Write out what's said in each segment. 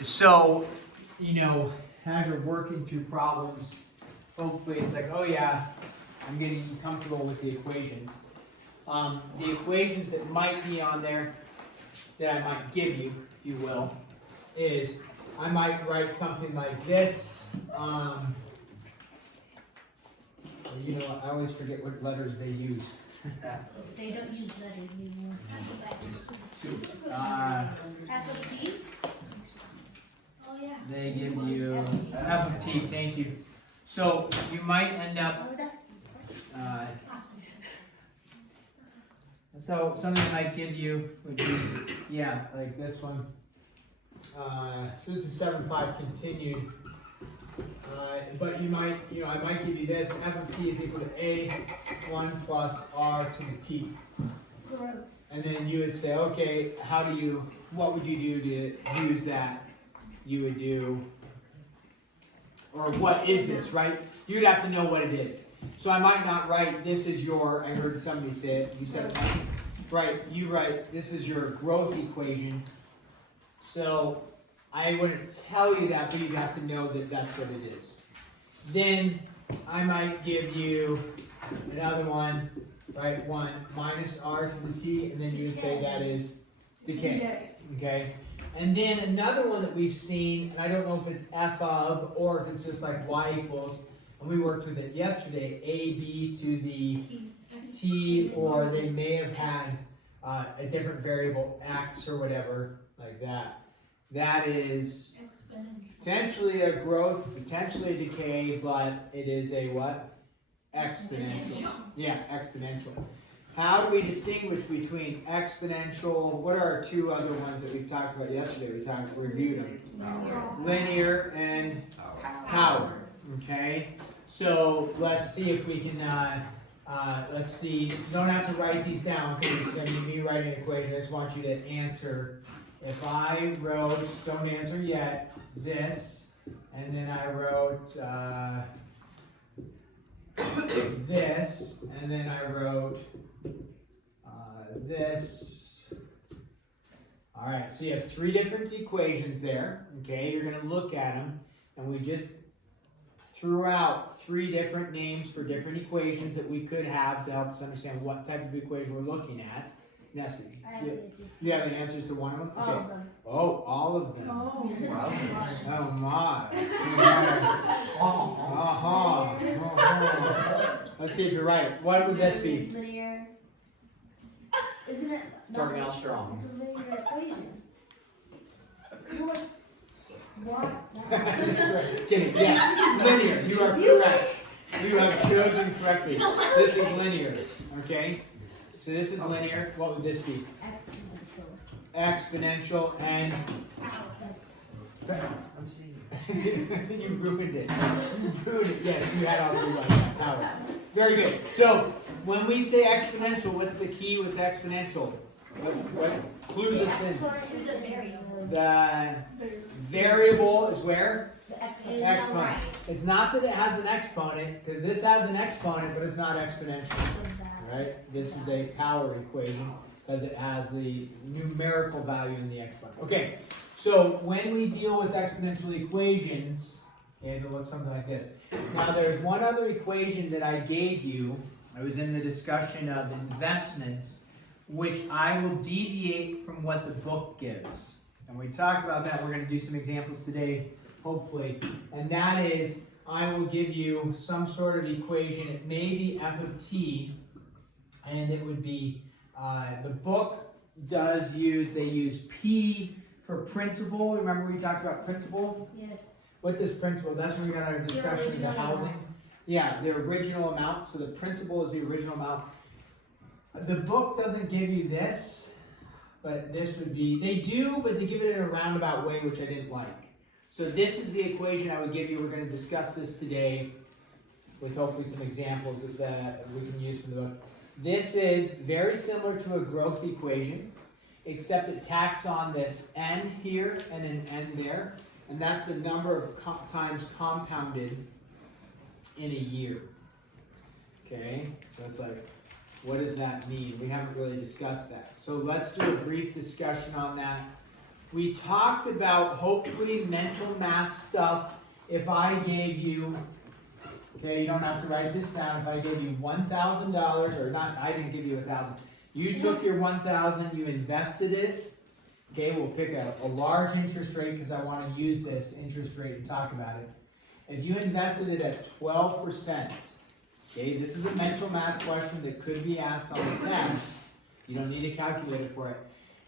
So, you know, as you're working through problems, hopefully it's like, oh yeah, I'm getting comfortable with the equations. The equations that might be on there that I might give you, if you will, is I might write something like this. You know, I always forget what letters they use. They don't use letters anymore. F of T? Oh yeah. They give you F of T, thank you. So you might end up, so something I might give you would be, yeah, like this one. So this is 7-5 continued. But you might, I might give you this. F of T is equal to A1 plus R to the T. And then you would say, okay, what would you do to use that? You would do, or what is this, right? You'd have to know what it is. So I might not write, this is your, I heard somebody say it, you said it, right? You write, this is your growth equation. So I wouldn't tell you that, but you'd have to know that that's what it is. Then I might give you another one, right? 1 minus R to the T, and then you would say that is decay. Okay? And then another one that we've seen, and I don't know if it's F of, or if it's just like Y equals, and we worked with it yesterday, AB to the T, or they may have had a different variable, X or whatever, like that. That is potentially a growth, potentially a decay, but it is a what? Exponential. Yeah, exponential. How do we distinguish between exponential? What are our two other ones that we've talked about yesterday? We reviewed them. Linear and power. Okay. So let's see if we can. Let's see. You don't have to write these down because it's going to be me writing an equation. I just want you to answer. If I wrote, don't answer yet, this, and then I wrote this, and then I wrote this. All right, so you have 3 different equations there, okay? You're going to look at them, and we just threw out 3 different names for different equations that we could have to help us understand what type of equation we're looking at. Nessie, you have the answers to one of them? Okay. Oh, all of them. Oh my. Let's see if you're right. What would this be? Linear. Isn't it? Starting out strong. Linear equation. What? Kidding. Yes, linear. You are correct. You have chosen correctly. This is linear. Okay? So this is linear. What would this be? Exponential and I'm seeing you ruined it. You ruined it. Yes, you had all 3 like that. Power. Very good. So when we say exponential, what's the key with exponential? What clues us in? The variable is where? The Exponent. It's not that it has an exponent, because this has an exponent, but it's not exponential. Right? This is a power equation because it has the numerical value in the exponent. Okay, so when we deal with exponential equations, it'll look something like this. Now there's one other equation that I gave you. I was in the discussion of investments, which I will deviate from what the book gives. And we talked about that. We're going to do some examples today, hopefully. And that is, I will give you some sort of equation. It may be F of T. And it would be, the book they use P for principal. Remember we talked about principal? Yes. What does principal? That's when we got our discussion of the housing. Yeah, the original amount. So the principal is the original amount. The book doesn't give you this, but this would be, they do, but they give it in a roundabout way, which I didn't like. So this is the equation I would give you. We're going to discuss this today with hopefully some examples that we can use from the book. This is very similar to a growth equation, except it tacks on this n here and an n there, and that's the number of times compounded in a year. Okay, so it's like, what does that mean? We haven't really discussed that. So let's do a brief discussion on that. we talked about hopefully mental math stuff. If I gave you, okay, you don't have to write this down. If I gave you $1,000, or not, I didn't give you 1,000. You took your 1,000, you invested it. Okay, we'll pick a large interest rate because I want to use this interest rate and talk about it. If you invested it at 12%, okay, this is a mental math question that could be asked on the test. You don't need a calculator for it.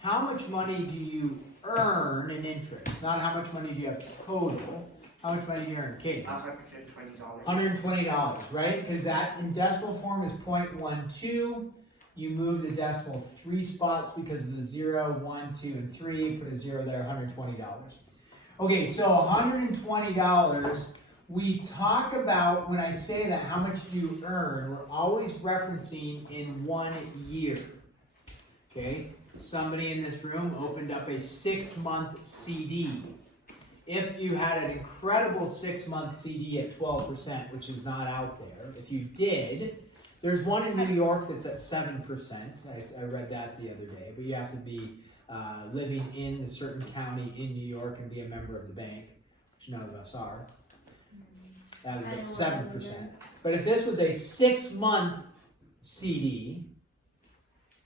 How much money do you earn in interest? Not how much money do you have total. How much money do you earn, Kate? $120. $120, right? Because that in decimal form is 0.12. You move the decimal 3 spots because of the 0, 1, 2, and 3. Put a 0 there, $120. Okay, so $120. We talk about, when I say that, how much do you earn? We're always referencing in 1 year. Okay, somebody in this room opened up a 6-month CD. If you had an incredible 6-month CD at 12%, which is not out there, if you did, there's one in New York that's at 7%. I read that the other day, but you have to be living in a certain county in New York and be a member of the bank, which none of us are. That is at 7%. But if this was a 6-month CD,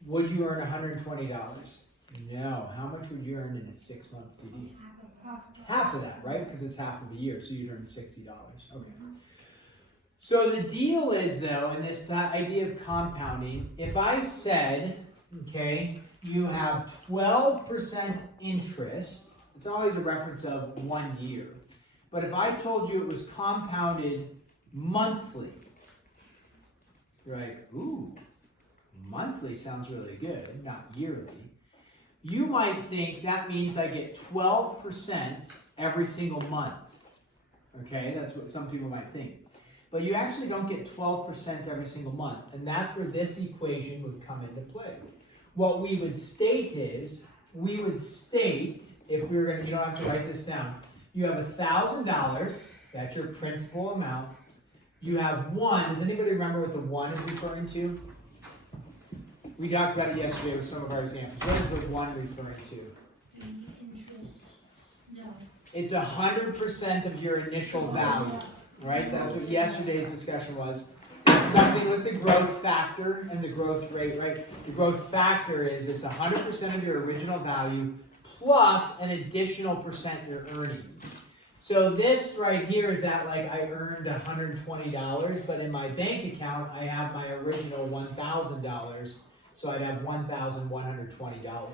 would you earn $120? No. How much would you earn in a 6-month CD? Half of that, right? Because it's half of a year, so you'd earn $60. Okay. So the deal is, though, in this idea of compounding, if I said, okay, you have 12% interest, it's always a reference of 1 year. But if I told you it was compounded monthly, right? Ooh, monthly sounds really good, not yearly. You might think that means I get 12% every single month. Okay, that's what some people might think. But you actually don't get 12% every single month. And that's where this equation would come into play. What we would state is, we would state, if we were going to, you don't have to write this down, you have $1,000, that's your principal amount. You have 1, does anybody remember what the 1 is referring to? We talked about it yesterday with some of our examples. What is the 1 referring to? Interest. No. It's 100% of your initial value, right? That's what yesterday's discussion was. It's something with the growth factor and the growth rate, right? The growth factor is it's 100% of your original value plus an additional percent you're earning. So this right here is that like I earned $120, but in my bank account I have my original $1,000. So I'd have $1,120.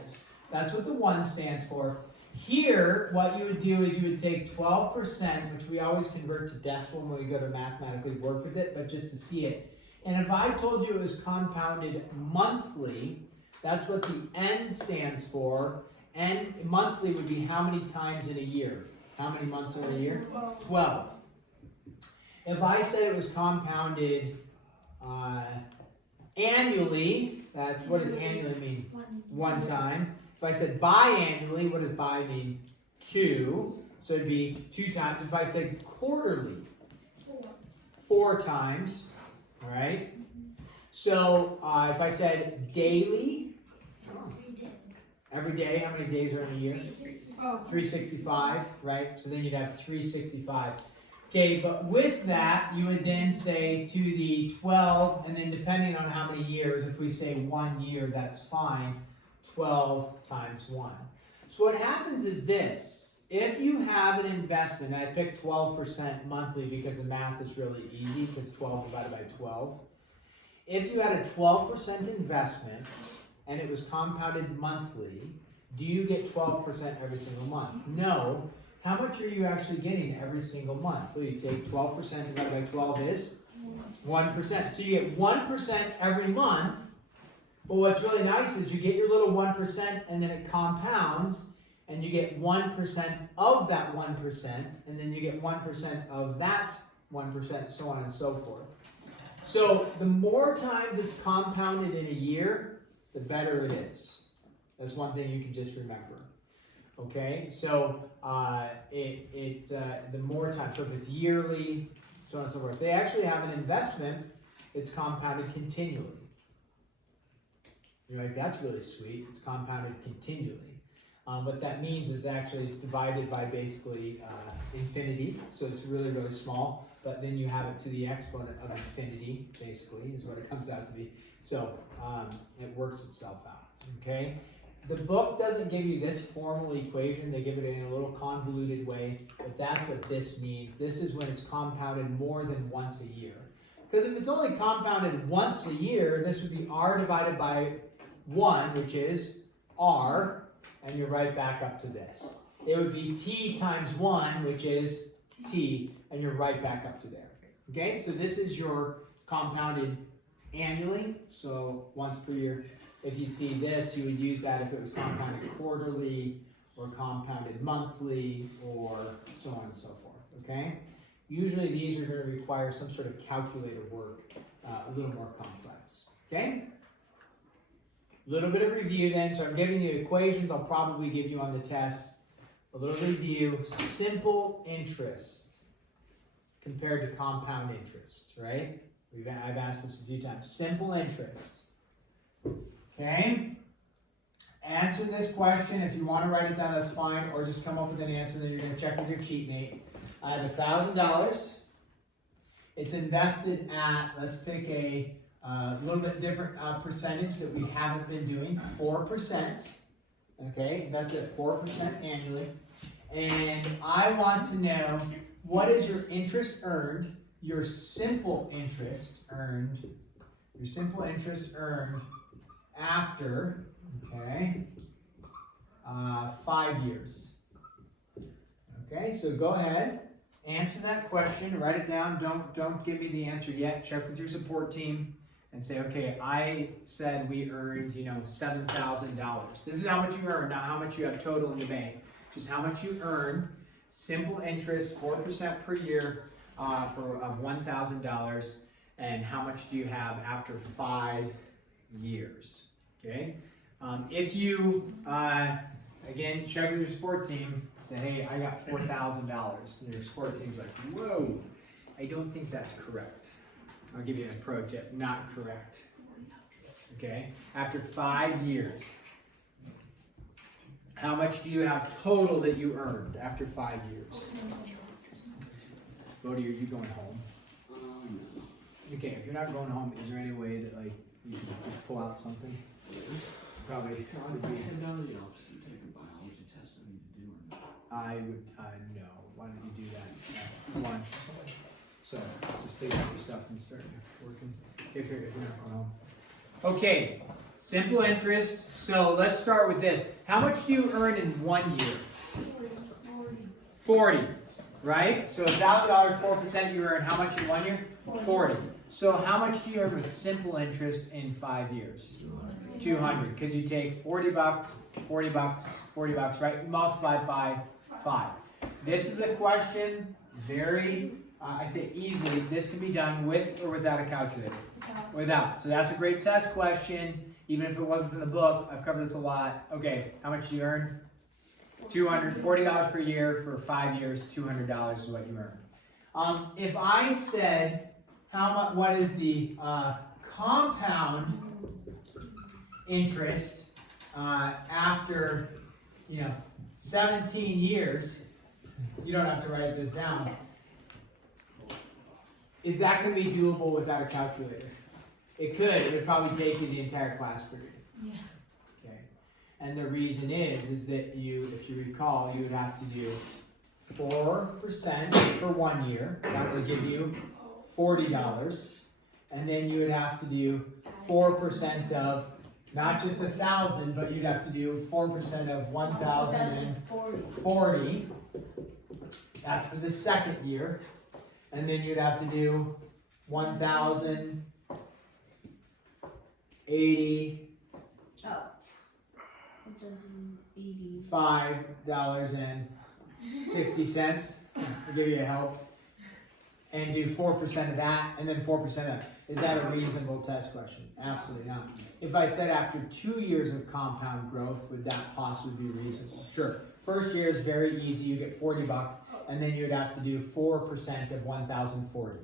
That's what the 1 stands for. Here, what you would do is you would take 12%, which we always convert to decimal when we go to mathematically work with it, but just to see it. And if I told you it was compounded monthly, that's what the N stands for. N monthly would be how many times in a year? How many months in a year? 12. If I said it was compounded annually, that's, what does annually mean? 1 time. If I said biannually, what does bi mean? 2. So it'd be 2 times. If I said quarterly, 4 times. All right. So if I said daily, every day, how many days are in a year? 365, right? So then you'd have 365. Okay, but with that, you would then say to the 12, and then depending on how many years, if we say 1 year, that's fine, 12 times 1. So what happens is this. If you have an investment, I picked 12% monthly because the math is really easy, because 12 divided by 12. If you had a 12% investment, and it was compounded monthly, do you get 12% every single month? No. How much are you actually getting every single month? Well, you take 12% divided by 12 is 1%. So you get 1% every month. But what's really nice is you get your little 1% and then it compounds and you get 1% of that 1% and then you get 1% of that 1%, so on and so forth. So the more times it's compounded in a year, the better it is. That's one thing you can just remember. Okay, so the more time, so if it's yearly, so on and so forth. They actually have an investment that's compounded continually. You're like, that's really sweet. It's compounded continually. What that means is actually it's divided by basically infinity, so it's really, really small, but then you have it to the exponent of infinity, basically, is what it comes out to be. So it works itself out, okay? The book doesn't give you this formal equation, they give it in a little convoluted way, but that's what this means. This is when it's compounded more than once a year. Because if it's only compounded once a year, this would be r divided by 1, which is r, and you're right back up to this. It would be t times 1, which is t, and you're right back up to there. Okay, so this is your compounded annually, so once per year. If you see this, you would use that if it was compounded quarterly, or compounded monthly, or so on and so forth, okay? Usually these are going to require some sort of calculator work, a little more complex, okay? A little bit of review then, so I'm giving you equations I'll probably give you on the test. A little review, simple interest compared to compound interest, right? I've asked this a few times. Simple interest, okay? Answer this question. If you want to write it down, that's fine, or just come up with an answer that you're going to check with your cheat mate. I have $1,000. It's invested at, let's pick a little bit different percentage that we haven't been doing, 4%. Okay, invested at 4% annually. And I want to know, what is your interest earned, your simple interest earned after, okay, 5 years. Okay, so go ahead, answer that question, write it down. Don't give me the answer yet. Check with your support team and say, okay, I said we earned, $7,000. This is how much you earned, not how much you have total in the bank. Just how much you earned. Simple interest, 4% per year of $1,000. And how much do you have after 5 years? Okay. If you again check with your support team. Say, hey, I got $4,000. And your support team's like, whoa, I don't think that's correct. I'll give you a pro tip, not correct. Okay, after 5 years, how much do you have total that you earned after 5 years? Bodhi, are you going home? Okay, if you're not going home, is there any way that you can just pull out something? Probably would be. Head down to the office and take a biology test I need to do or not. I would, no. Why don't you do that at lunch? So, just take out your stuff and start working, if you're not going home. Okay, simple interest. So, let's start with this. How much do you earn in 1 year? 40, right? So, $1,000, 4% you earn how much in 1 year? 40. So, how much do you earn with simple interest in 5 years? 200, because you take $40, $40, right? Multiply by 5. This is a question very, I say easily, this can be done with or without a calculator? Without. So that's a great test question. Even if it wasn't from the book, I've covered this a lot. Okay, how much do you earn? $240 per year for 5 years, $200 is what you earn. If I said, what is the compound interest after 17 years, you don't have to write this down. Is that going to be doable without a calculator? It could. It would probably take you the entire class period. Yeah. Okay. And the reason is that if you recall, you would have to do 4% for 1 year. That would give you $40. And then you would have to do 4% of not just 1,000, but you'd have to do 4% of 1,040. That's for the second year. And then you'd have to do 1,080. Oh. It doesn't 80. $5.60. I'll give you a help. And do 4% of that, and then 4% of that. Is that a reasonable test question? Absolutely not. If I said after 2 years of compound growth, would that possibly be reasonable? Sure. First year is very easy. You get $40, and then you'd have to do 4% of 1,040,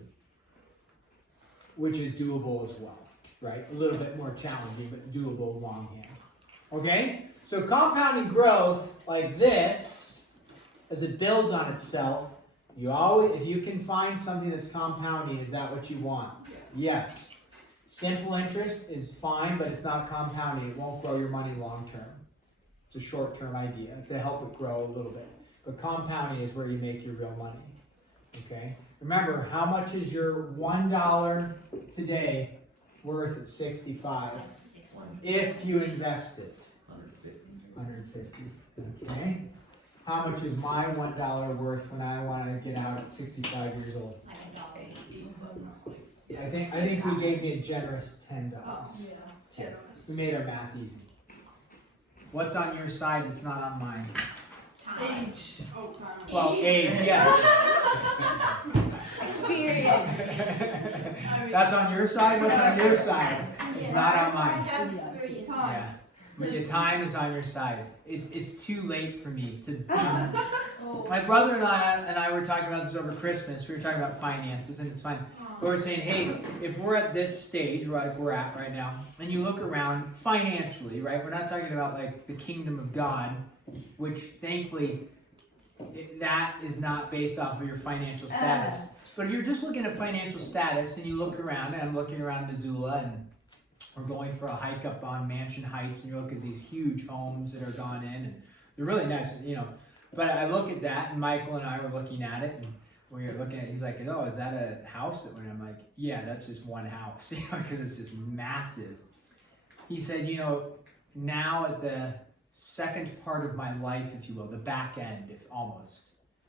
which is doable as well, right? A little bit more challenging, but doable longhand. Okay? So compounding growth like this, as it builds on itself, you always, if you can find something that's compounding, is that what you want? Yes. Simple interest is fine, but it's not compounding. It won't grow your money long term. It's a short term idea to help it grow a little bit. But compounding is where you make your real money. Okay? Remember, how much is your $1 today worth at 65 if you invest it? 150. Okay. How much is my $1 worth when I want to get out at 65 years old? I think we gave me a generous $10. Yeah. We made our math easy. What's on your side that's not on mine? Age. Well, age, yes. Experience. That's on your side. What's on your side? It's not on mine. Experience. Yeah. But your time is on your side. It's too late for me to. My brother and I were talking about this over Christmas. We were talking about finances, and it's fine. But we're saying, hey, if we're at this stage, like we're at right now, and you look around financially, right? We're not talking about like the kingdom of God, which thankfully that is not based off of your financial status. But if you're just looking at financial status, and you look around, and I'm looking around Missoula, and we're going for a hike up on Mansion Heights, and you look at these huge homes that are gone in, and they're really nice, you know. But I look at that, and Michael and I were looking at it, and we were looking at it, he's like, oh, is that a house that went? I'm like, yeah, that's just one house, because it's just massive. He said, you know, now at the second part of my life, if you will, the back end, if almost,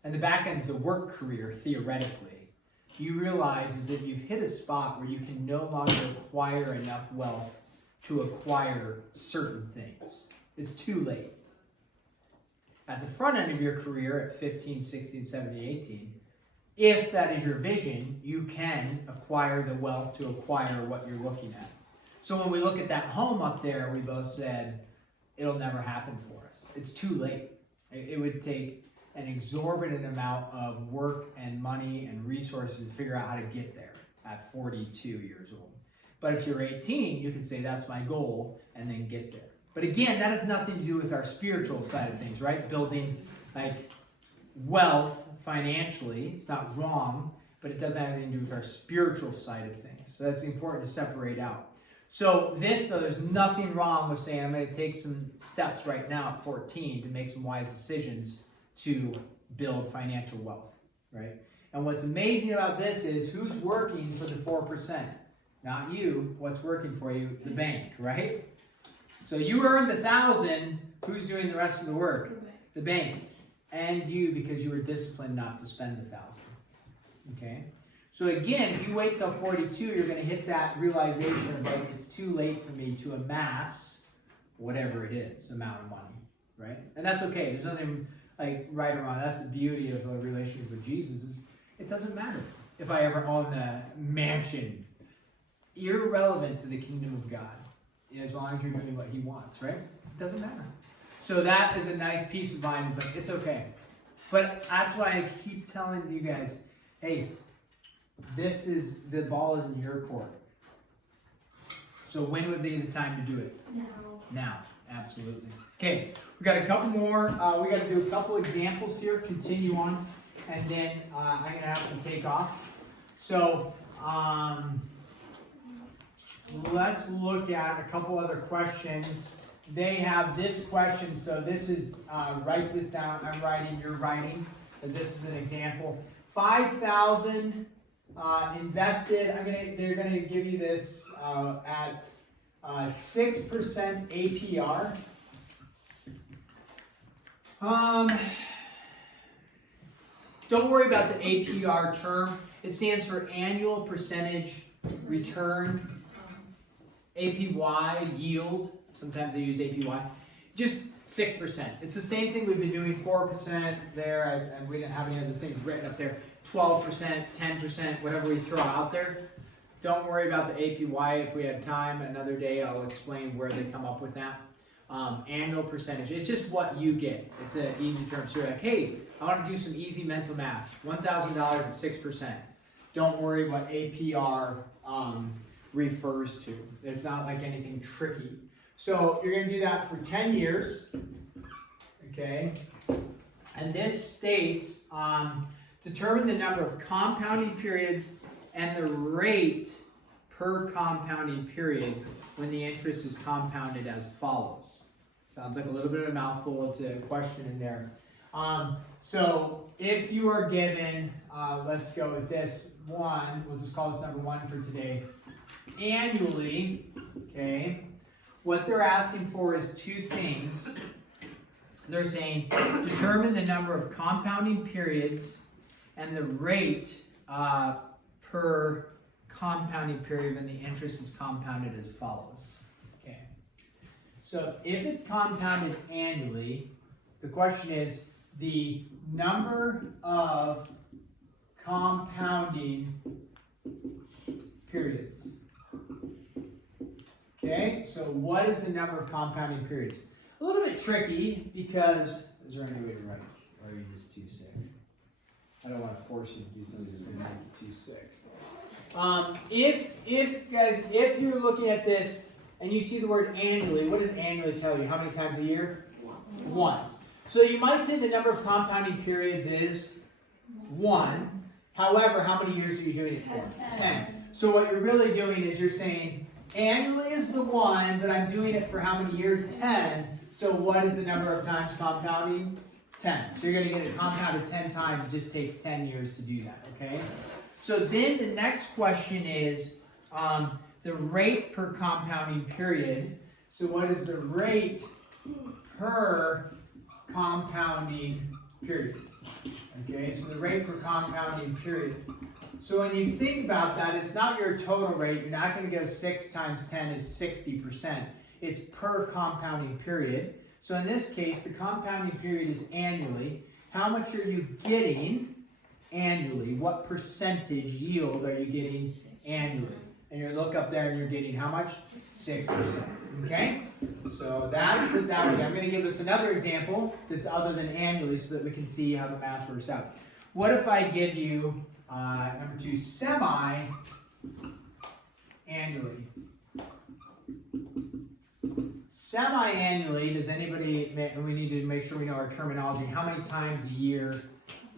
and the back end is the work career, theoretically, you realize is that you've hit a spot where you can no longer acquire enough wealth to acquire certain things. It's too late. At the front end of your career at 15, 16, 17, 18, if that is your vision, you can acquire the wealth to acquire what you're looking at. So when we look at that home up there, we both said, it'll never happen for us. It's too late. It would take an exorbitant amount of work and money and resources to figure out how to get there at 42 years old. But if you're 18, you can say that's my goal and then get there. But again, that has nothing to do with our spiritual side of things, right? Building like wealth financially, it's not wrong, but it doesn't have anything to do with our spiritual side of things. So that's important to separate out. So this, though, there's nothing wrong with saying I'm going to take some steps right now at 14 to make some wise decisions to build financial wealth, right? And what's amazing about this is who's working for the 4%? Not you. What's working for you? The bank, right? So you earned the 1,000. Who's doing the rest of the work? The bank. And you, because you were disciplined not to spend the 1,000. Okay? So again, if you wait till 42, you're going to hit that realization of like, it's too late for me to amass whatever it is, amount of money, right? And that's okay. There's nothing like right or wrong. That's the beauty of a relationship with Jesus is it doesn't matter if I ever own the mansion. Irrelevant to the kingdom of God, as long as you're doing what he wants, right? It doesn't matter. So that is a nice peace of mind. It's like, it's okay. But that's why I keep telling you guys, hey, the ball is in your court. So when would be the time to do it? Now, absolutely. Okay, we got a couple more. We got to do a couple examples here, continue on, and then I'm going to have to take off. So let's look at a couple other questions. They have this question, so this is, write this down. I'm writing, you're writing, because this is an example. 5,000 invested. They're gonna give you this at 6% APR. Don't worry about the APR term. It stands for annual percentage return. APY, yield. Sometimes they use APY. Just 6%. It's the same thing we've been doing, 4% there, and we didn't have any other things written up there. 12%, 10%, whatever we throw out there. Don't worry about the APY. If we have time, another day I'll explain where they come up with that. Annual percentage. It's just what you get. It's an easy term. So you're like, hey, I want to do some easy mental math. $1,000 at 6%. Don't worry what APR refers to. It's not like anything tricky. So you're going to do that for 10 years, okay? And this states, determine the number of compounding periods and the rate per compounding period when the interest is compounded as follows. Sounds like a little bit of a mouthful. It's a question in there. So if you are given, let's go with this one, we'll just call this number 1 for today, annually, okay, what they're asking for is two things. They're saying determine the number of compounding periods and the rate per compounding period when the interest is compounded as follows. Okay. So if it's compounded annually, the question is the number of compounding periods. Okay, so what is the number of compounding periods? A little bit tricky because, is there any way to write? Or are you just too sick? I don't want to force you to do something that's going to make you too sick. If you're looking at this and you see the word annually, what does annually tell you? How many times a year? Once. So you might say the number of compounding periods is 1. However, how many years are you doing it for? 10. So what you're really doing is you're saying annually is the 1, but I'm doing it for how many years? 10. So what is the number of times compounding? 10. So you're going to get it compounded 10 times. It just takes 10 years to do that, okay? So then the next question is the rate per compounding period. So what is the rate per compounding period? Okay, so the rate per compounding period. So when you think about that, it's not your total rate. You're not going to go 6 times 10 is 60%. It's per compounding period. So in this case, the compounding period is annually. How much are you getting annually? What percentage yield are you getting annually? And you look up there and you're getting how much? 6%. Okay? So that's what that would be. I'm going to give us another example that's other than annually so that we can see how the math works out. What if I give you, number 2, semi-annually? Semi-annually, does anybody, we need to make sure we know our terminology. How many times a year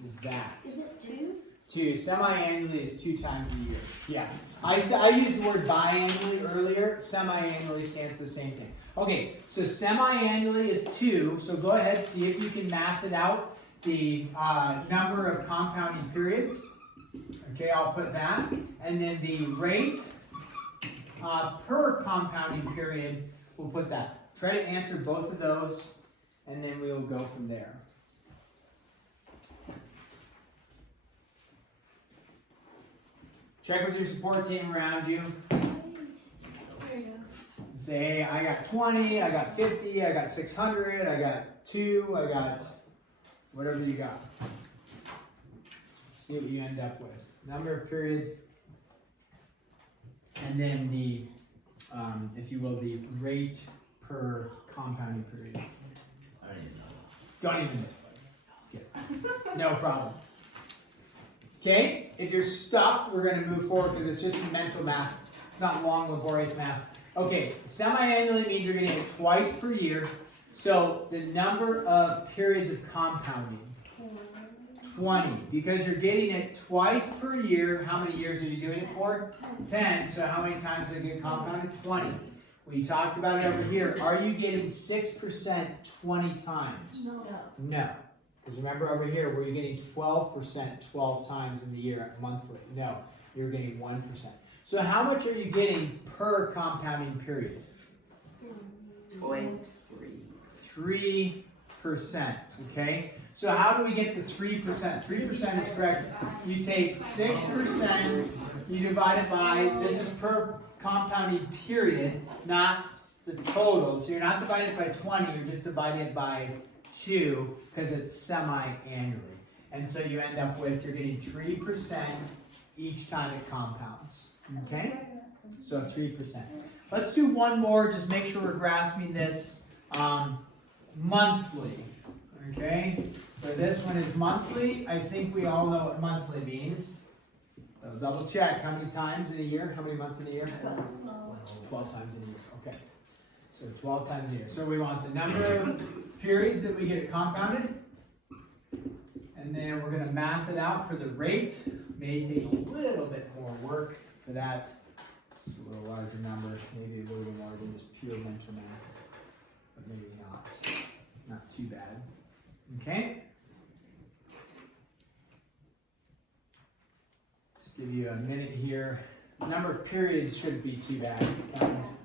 is that? Is it 2? 2. Semi-annually is 2 times a year. Yeah. I used the word biannually earlier. Semi-annually stands for the same thing. Okay, so semi-annually is 2. So go ahead, see if you can math it out. The number of compounding periods. Okay, I'll put that. And then the rate per compounding period, we'll put that. Try to answer both of those, and then we'll go from there. Check with your support team around you. There you go. Say, hey, I got 20, I got 50, I got 600, I got 2, I got whatever you got. See what you end up with. Number of periods, and then the, if you will, the rate per compounding period. I don't even know. Don't even know. Okay. No problem. Okay, if you're stuck, we're going to move forward because it's just some mental math. It's not long, laborious math. Okay, semi-annually means you're getting it twice per year. So the number of periods of compounding, 20. Because you're getting it twice per year, how many years are you doing it for? 10. So how many times does it get compounded? 20. We talked about it over here. Are you getting 6% 20 times? No. No. Because remember over here, were you getting 12% 12 times in the year, monthly? No. You're getting 1%. So how much are you getting per compounding period? 0.3. 3%. Okay? So how do we get to 3%? 3% is correct. You take 6%, you divide it by, this is per compounding period, not the total. So you're not dividing it by 20, you're just dividing it by 2 because it's semi-annually. And so you end up with, you're getting 3% each time it compounds. Okay? So 3%. Let's do one more, just make sure we're grasping this. Monthly. Okay? So this one is monthly. I think we all know what monthly means. So double check. How many times in a year? How many months in a year? 12 times in a year. Okay. So 12 times a year. So we want the number of periods that we get it compounded. And then we're going to math it out for the rate. May take a little bit more work for that. It's a little larger number, maybe a little bit more than just pure mental math. But maybe not. Not too bad. Okay? Just give you a minute here. The number of periods shouldn't be too bad.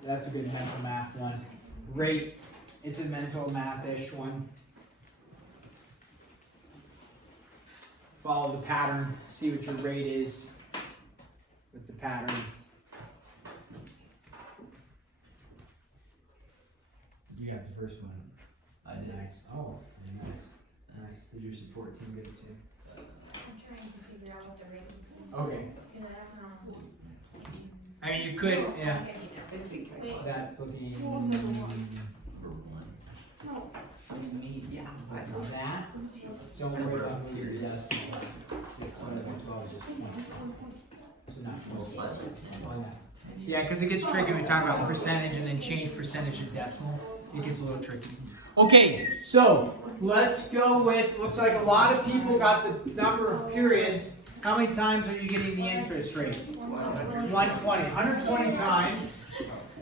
That's a good mental math one. Rate, it's a mental math-ish one. Follow the pattern, see what your rate is with the pattern. You got the first one. I did. Nice. Oh, very nice. Nice. Did your support team get it too? I'm trying to figure out what the rate is. Okay. Because I have not. I mean, you could, yeah. I think I got it. That's looking. What was number one? Number one. No. Yeah. Like that. Don't worry about moving your decimal. 6 divided by 12 is just 1. So not Multiply by 10. Oh, nice. Yeah, because it gets tricky when we talk about percentage and then change percentage to decimal. It gets a little tricky. Okay, so let's go with, looks like a lot of people got the number of periods. How many times are you getting the interest rate? 120. 120 times.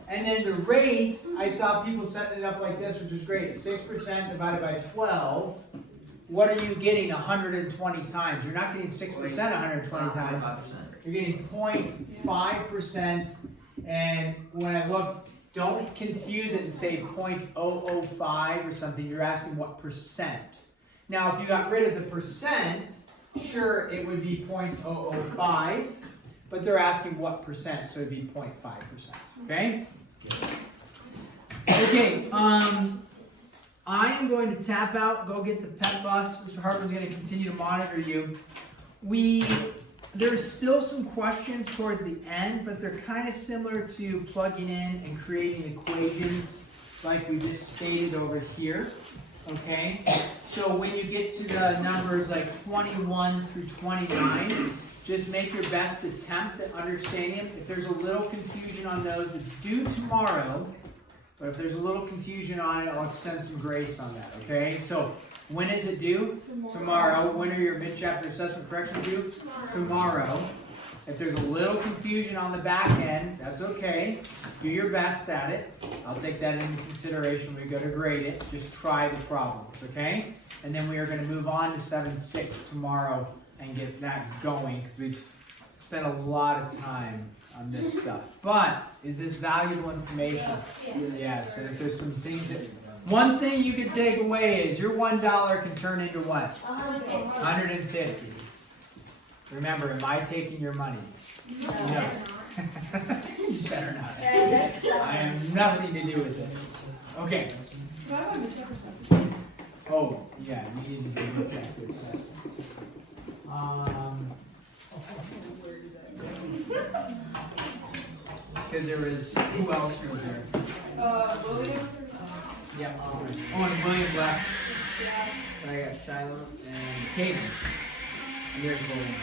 And then the rate, I saw people setting it up like this, which was great. 6% divided by 12. What are you getting 120 times? You're not getting 6% 120 times. 5%. You're getting 0.5%. And when I look, don't confuse it and say 0.005 or something. You're asking what percent. Now, if you got rid of the percent, sure, it would be 0.005. But they're asking what percent, so it'd be 0.5%. Okay? Okay, I am going to tap out, go get the pet bus. Mr. Hartman's going to continue to monitor you. There's still some questions towards the end, but they're kind of similar to plugging in and creating equations like we just stated over here. Okay? So when you get to the numbers like 21 through 29, just make your best attempt at understanding them. If there's a little confusion on those, it's due tomorrow. But if there's a little confusion on it, I'll extend some grace on that, okay? So, when is it due? Tomorrow. When are your mid-chapter assessment corrections due? Tomorrow. If there's a little confusion on the back end, that's okay. Do your best at it. I'll take that into consideration when we go to grade it. Just try the problems, okay? And then we are going to move on to 7-6 tomorrow and get that going because we've spent a lot of time on this stuff. But is this valuable information? Yes. And if there's some things that, one thing you can take away is your $1 can turn into what? 150. Remember, am I taking your money? No. You better not. I have nothing to do with it. Okay. Oh, yeah, you need to be looked at the assessment. Because there was, who else was there? William. Yeah. Oh, and William left. But I got Shiloh and Caden. And there's William.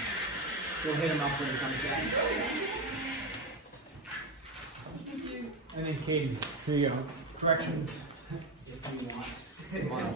We'll hit him up when he comes back. And then Caden. Here you go. Corrections if you want. Tomorrow.